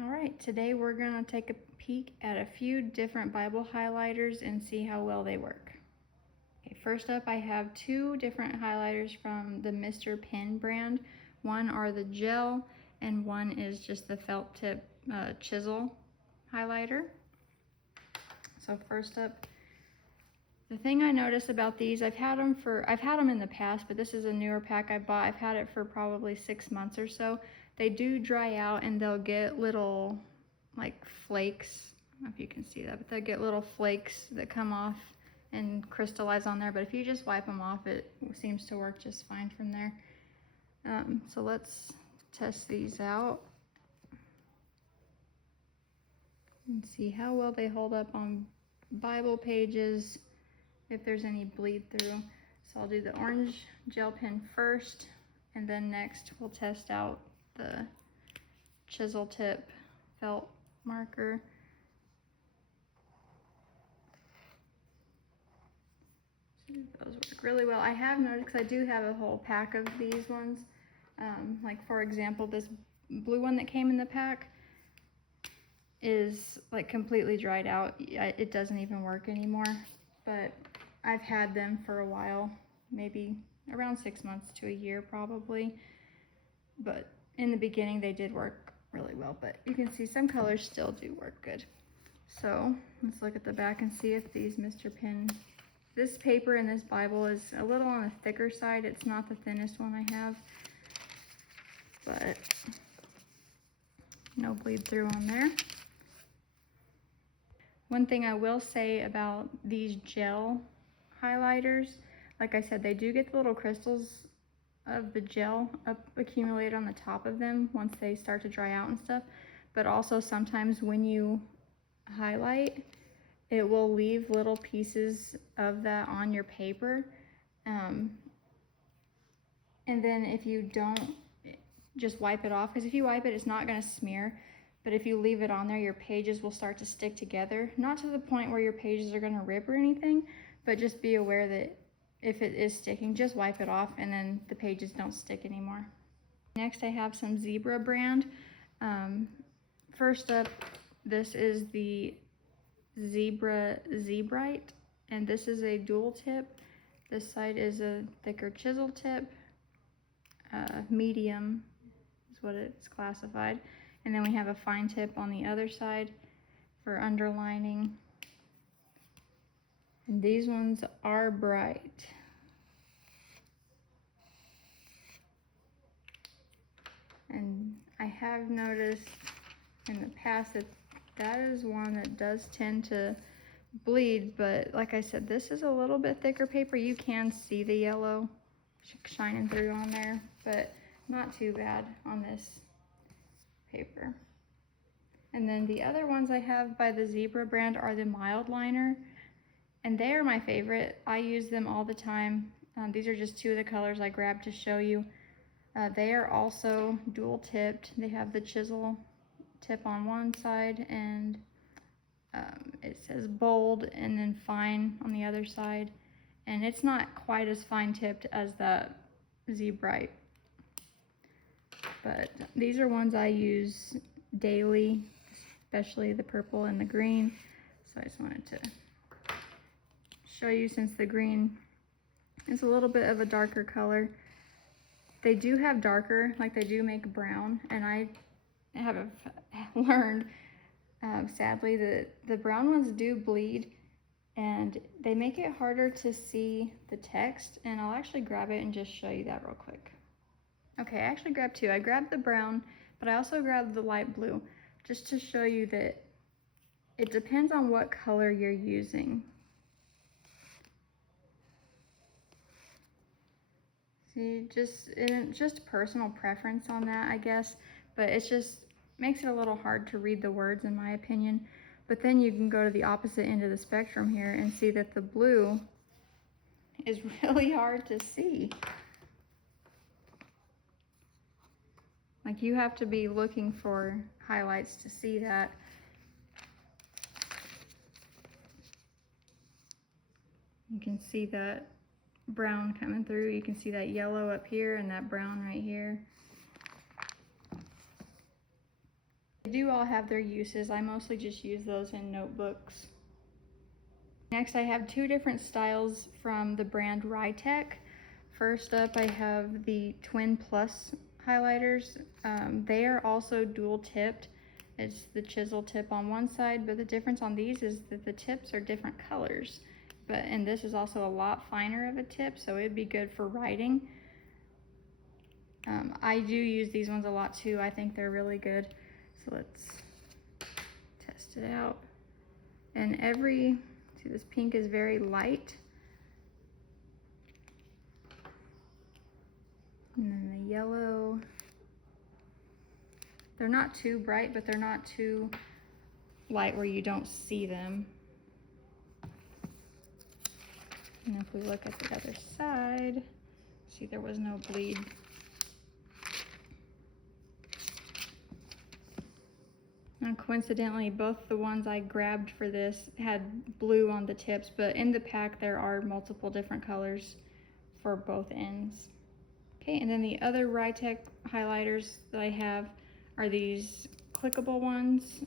All right, today we're going to take a peek at a few different Bible highlighters and see how well they work. Okay, first up I have two different highlighters from the Mr. Pen brand. One are the gel and one is just the felt tip chisel highlighter. So first up, the thing I noticed about these, I've had them in the past, but this is a newer pack I bought. I've had it for probably 6 months or so. They do dry out and they'll get little like flakes. I don't know if you can see that, but they'll get little flakes that come off and crystallize on there. But if you just wipe them off, it seems to work just fine from there. So let's test these out and see how well they hold up on Bible pages, if there's any bleed through. So I'll do the orange gel pen first, and then next we'll test out the chisel tip felt marker. Those work really well. I have noticed, because I do have a whole pack of these ones. Like for example, this blue one that came in the pack is like completely dried out. It doesn't even work anymore, but I've had them for a while, maybe around 6 months to a year probably. But in the beginning they did work really well, but you can see some colors still do work good. So let's look at the back and see if these Mr. Pen, this paper in this Bible is a little on the thicker side. It's not the thinnest one I have, but no bleed through on there. One thing I will say about these gel highlighters, like I said, they do get the little crystals of the gel accumulate on the top of them once they start to dry out and stuff. But also sometimes when you highlight, it will leave little pieces of that on your paper. And then if you don't just wipe it off, because if you wipe it, it's not going to smear. But if you leave it on there, your pages will start to stick together. Not to the point where your pages are going to rip or anything, but just be aware that if it is sticking, just wipe it off and then the pages don't stick anymore. Next I have some Zebra brand. First up, this is the Zebrite, and this is a dual tip. This side is a thicker chisel tip. Medium is what it's classified. And then we have a fine tip on the other side for underlining. And these ones are bright. And I have noticed in the past that that is one that does tend to bleed, but like I said, this is a little bit thicker paper. You can see the yellow shining through on there, but not too bad on this paper. And then the other ones I have by the Zebra brand are the Mildliner, and they are my favorite. I use them all the time. These are just two of the colors I grabbed to show you. They are also dual tipped. They have the chisel tip on one side, and it says bold and then fine on the other side. And it's not quite as fine tipped as that Zebrite, but these are ones I use daily, especially the purple and the green. So I just wanted to show you, since the green is a little bit of a darker color. They do have darker, like they do make brown, and I have learned, sadly, that the brown ones do bleed, and they make it harder to see the text. And I'll actually grab it and just show you that real quick. Okay, I actually grabbed two. I grabbed the brown, but I also grabbed the light blue, just to show you that it depends on what color you're using. See, just personal preference on that, I guess, but it's just makes it a little hard to read the words, in my opinion. But then you can go to the opposite end of the spectrum here and see that the blue is really hard to see. Like, you have to be looking for highlights to see that. You can see that brown coming through. You can see that yellow up here and that brown right here. They do all have their uses. I mostly just use those in notebooks. Next, I have two different styles from the brand Writech. First up, I have the Twin Plus highlighters. They are also dual tipped. It's the chisel tip on one side, but the difference on these is that the tips are different colors. And this is also a lot finer of a tip, so it'd be good for writing. I do use these ones a lot too. I think they're really good. So let's test it out. And see, this pink is very light. And then the yellow, they're not too bright, but they're not too light where you don't see them. And if we look at the other side, see, there was no bleed. And coincidentally, both the ones I grabbed for this had blue on the tips, but in the pack there are multiple different colors for both ends. Okay, and then the other Writech highlighters that I have are these clickable ones.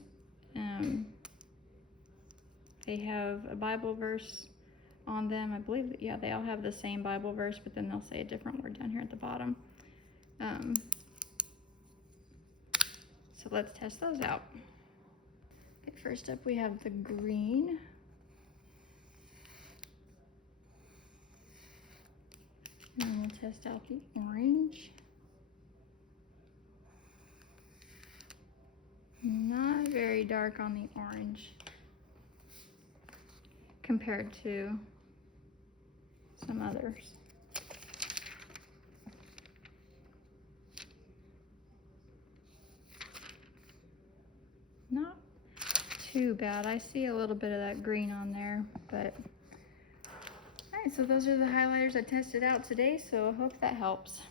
They have a Bible verse on them. I believe that, yeah, they all have the same Bible verse, but then they'll say a different word down here at the bottom. So let's test those out. Okay, first up we have the green. And we'll test out the orange. Not very dark on the orange compared to some others. Not too bad. I see a little bit of that green on there, but all right, so those are the highlighters I tested out today, so I hope that helps.